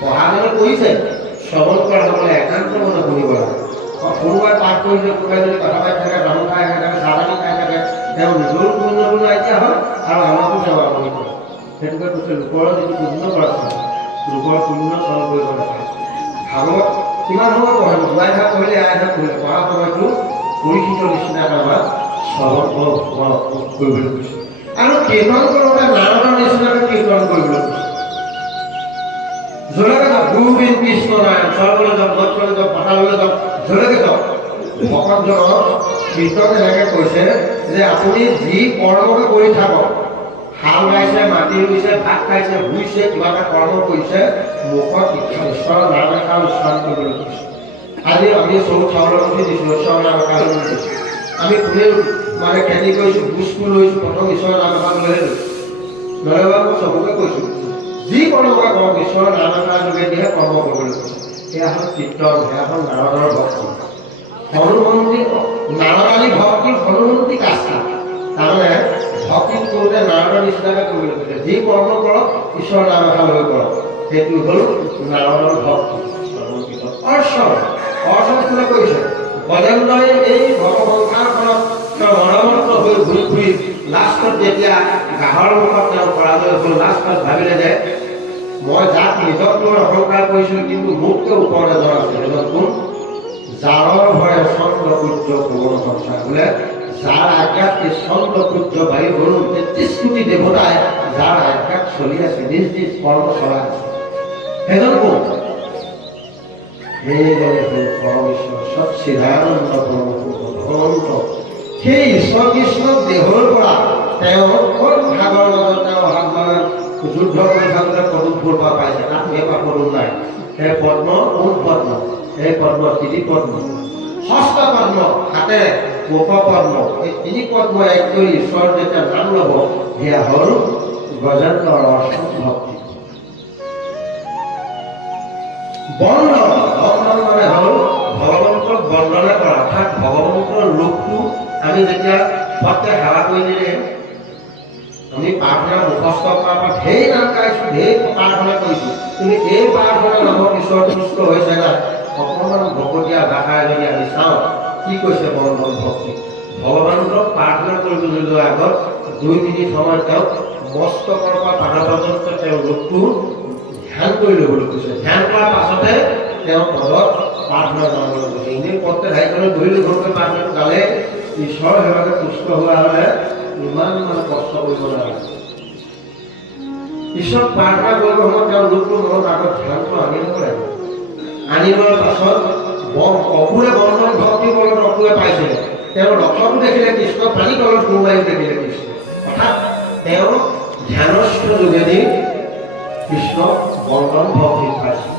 পঢ়াজনে কৰিছে শ্ৰৱণ কৰা সকলে একান্ত মনে শুনিব লাগে। কোনোবাই পাঠ কৰিছে, কোনোবাই যদি কথা পাতি থাকে, গামোচা খাই থাকে, চাহ পানী খাই থাকে, তেওঁ নিজৰো পুণ্যটো নাইকিয়া হয় আৰু আমাকো তেওঁ আমনি কৰে। সেইটোকে কৈছে লোকৰ যিটো পুণ্য কৰা লোকৰ পুণ্য চৰণ কৰিব নাপায়। ভাগৱত কিমান সময় পঢ়ে, যোৱাই ঘাট পঢ়িলে আই ঘাট পঢ়িলে পঢ়া সময়টো পৰীক্ষিত নিচিনা আমাৰ শ্ৰৱণ কৰিবলৈ কৈছে। আৰু কীৰ্তন কৰোঁতে নাৰদৰ নিচিনাকৈ কীৰ্তন কৰিবলৈ কৈছে। যলৈকে যাওক গোবিন্দ কৃষ্ণ নাৰায়ণ, স্বৰ্গলৈ যাওক, মৰ্ত্যলৈ যাওক, পাতাললৈ যাওক, যলৈকে যাওক ভকতজনক কীৰ্তন এনেকৈ কৈছে যে আপুনি যি কৰ্মকে কৰি থাকক, হাল বাইছে, মাটি ৰুইছে, ভাত খাইছে, শুইছে, কিবা এটা কৰ্ম কৰিছে, মুখত ঈশ্বৰৰ নাম এষাৰ উচ্চাৰণ কৰিবলৈ কৈছে। আজি আমি চৰু চাউলৰ মুঠি দিছোঁ, ঈশ্বৰৰ নাম এষাৰ লৈ দিছোঁ। আমি কোনে মানে খেতি কৰিছোঁ, বুজটো লৈছোঁ, প্ৰথম ঈশ্বৰৰ নাম এষাৰ লৈহে লৈছোঁ। নহ'লে মই চবকে কৈছোঁ যি কৰ্মকে কৰক ঈশ্বৰৰ নাম এষাৰ যোগেদিহে কৰ্ম কৰিবলৈ কৈছে। সেয়া হ'ল কীৰ্তন, সেয়া হ'ল নাৰদৰ ভক্তি। হনুমন্তী নাৰদালী ভক্তিৰ হনুমন্তী কাষ্টা, তাৰমানে ভক্তি কৰোঁতে নাৰদৰ নিচিনাকৈ কৰিবলৈ কৈছে। যি কৰ্ম কৰক ঈশ্বৰৰ নাম এষাৰ লৈ কৰক, সেইটো হ'ল নাৰদৰ ভক্তি। অৰ্চন কোনে কৰিছে? গজেন্দ্ৰই এই ভৱসংসাৰখনত তেওঁ মনমত্ত হৈ ঘূৰি ফুৰি লাষ্টত যেতিয়া গাহৰ মুখত তেওঁ পৰাজয় হ'ল, লাষ্টত ভাবিলে যে মই যাক নিজক লৈ অহংকাৰ কৰিছিলোঁ, কিন্তু মোতকৈ ওপৰত এজন আছে, এজন কোন? যাৰৰ ভয়ে চন্দ্ৰ সূৰ্য ভগৱান সংসাৰ বোলে, যাৰ আজ্ঞাত এই চন্দ্ৰ সূৰ্য বায়ু বৰুণ ৩৩ কোটি দেৱতাই যাৰ আজ্ঞাত চলি আছে, নিজ নিজ কৰ্ম চলাই আছে, সেইজন কোন? সেইজনে হ'ল পৰমেশ্বৰ সচ্চিদানন্দ ভগৱন্ত। সেই ঈশ্বৰ কৃষ্ণক দেহৰ পৰা তেওঁ ক'ত ভাগৰ মাজত তেওঁ যুদ্ধ কৰি থাকোঁতে পদুম ফুল পাইছে, তাত এপাহ পদুম নাই। সেই পদ্ম কোন পদ্ম? সেই পদ্ম তিনি পদ্ম, ষষ্ঠ পদ্ম হাতেৰে মুখ পদ্ম, এই তিনি পদ্ম এক কৰি ঈশ্বৰ যেতিয়া নাম ল'ব, সেয়া হ'ল গজেন্দ্ৰৰ অৰ্চন ভক্তি। বন্দন মানে হ'ল ভগৱন্তক বন্দনা কৰা, অৰ্থাৎ ভগৱন্তৰ ৰূপটো আমি যেতিয়া সত্য সেৱা কৰি দিলে, আমি প্ৰাৰ্থনা মুখস্থ কৰাৰ পৰা ঢেৰ নাম গাইছোঁ, ঢেৰ প্ৰাৰ্থনা কৰিছোঁ, কিন্তু এই প্ৰাৰ্থনা নামত ঈশ্বৰ তুষ্ট হৈছে নাই? অকণমান ভকতীয়া ভাষাৰে যদি আমি চাওঁ, কি কৈছে বন্দন ভক্তি? ভগৱানক প্ৰাৰ্থনা কৰিবলৈ যোৱাৰ আগত ২ মিনিট সময় তেওঁক মস্তকৰ পৰা পাদৰ পৰ্যন্ত তেওঁৰ ৰূপটো ধ্যান কৰি ল'বলৈ কৈছে। ধ্যান কৰাৰ পাছতে তেওঁ পদত প্ৰাৰ্থনা জনাবলৈ কৈছে। এনেই পদতে ধাইখনত বহিলে ঘৰতে প্ৰাৰ্থনাটো গালে ঈশ্বৰৰ সেৱাকে তুষ্ট হোৱা হ'লে ইমান মানে কষ্ট কৰিব নালাগে। ঈশ্বৰক প্ৰাৰ্থনা কৰিব সময়ত তেওঁৰ ৰূপটো মনত আগত ধ্যানটো আনি ল'ব লাগিব। আনি লোৱাৰ পাছত অপুৰে বন্ধন ভক্তি বলত অপুৰে পাইছিলে। তেওঁৰ লক্ষ্যটো দেখিলে কৃষ্ণ, পানী তলত বুৰ মাৰি দেখিলে কৃষ্ণ, অৰ্থাৎ তেওঁ ধ্যানস্থ যোগেদি কৃষ্ণ বন্ধন ভক্তি পাইছে।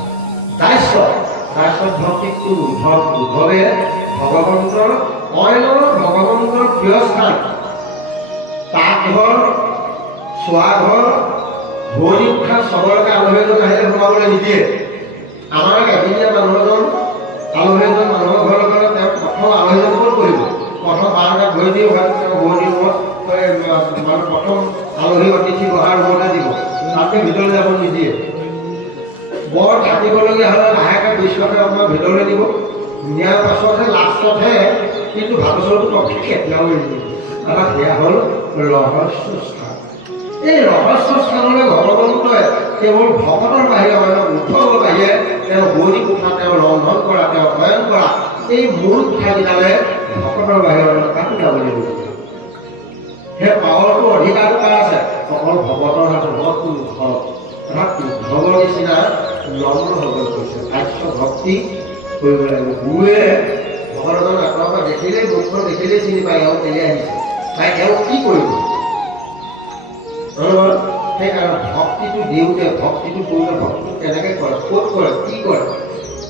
দাস্য ভক্তিটো উদ্ধৱে ভগৱন্তৰ অন্য ভগৱন্তৰ প্ৰিয় স্থান, পাকঘৰ, চোৱাঘৰ, ভৰি উঠা চবৰকে আলহী এজন আহিলে সোমাবলৈ নিদিয়ে। আমাৰ এদিনীয়া মানুহ এজন আলহী এজন মানুহৰ ঘৰৰ ঘৰত তেওঁ প্ৰথম আলহীজন ক'ত কৰিব? প্ৰথম বাৰটাত গৈ দি হয়, তেওঁ গৈ ৰুমত মানে প্ৰথম আলহী অতিথি বহাৰ ৰুমতে দিব, তাতকৈ ভিতৰলৈ যাব নিদিয়ে। বৰ থাকিবলগীয়া হ'লে লাহেকৈ বিশ্বকে অকণমান ভিতৰলৈ দিব, নিয়াৰ পাছতহে লাষ্টতহে কিন্তু ভাগচৰটো টকি কেতিয়াও নিদিয়ে। আৰু সেয়া হ'ল ৰহস্য স্থান। এই ৰহস্য স্থানলৈ ভগৱন্তই কেৱল ভকতৰ বাহিৰে অন্য উদ্ধৱৰ বাহিৰে তেওঁ বৈদিক উঠা, তেওঁ ৰন্ধন কৰা, তেওঁ শয়ন কৰা, এই মূল ঠাইকেইটালে ভকতৰ বাহিৰে অন্য কাকো যাবলৈ নিদিয়ে। সেই পাৱাৰটো অধিকাৰটো কাৰ আছে? অকল ভকতৰ আছে। ভকতটো উদ্ধৱ, অৰ্থাৎ উদ্ধৱৰ নিচিনা নম্ৰ হ'বলৈ কৈছে। ভাষ্য ভক্তি কৰিব লাগিব। গুৰুৱে ভগৱানৰ আঁতৰৰ পৰা দেখিলেই, মুখখন দেখিলেই চিনি পায় এওঁ কেলে আহিছে, তাই এওঁ কি কৰিব। সেইকাৰণে ভক্তিটো দিওঁতে, ভক্তিটো কৰোঁতে, ভক্তিটো কেনেকৈ কৰে, ক'ত কৰে, কি কৰে,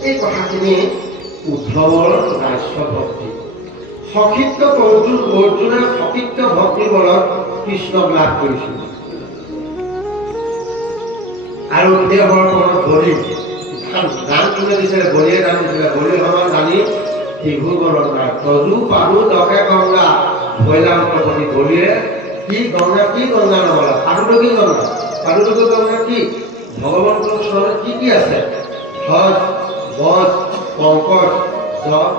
এই কথাখিনি উদ্ধৱৰ দাস্য ভক্তি। সখিত্ব অৰ্জুনে সখিত্ব ভক্তিৰ বলত কৃষ্ণক লাভ কৰিছিল। আৰু দেহৰ পৰা বলি দান কোনে দিছিলে? বলিয়ে দান দিছিলে। বলি ভগৱান জানি শিশু গণনা তজু পাহু দকে গংগা ভৈলাম প্ৰতি বলিয়ে কি গংগা নবলা? পাদুটো কি গংগা? পাদুটো গংগা কি? ভগৱন্তৰ ওচৰত কি আছে? হজ, বজ, পংকজ, যপ,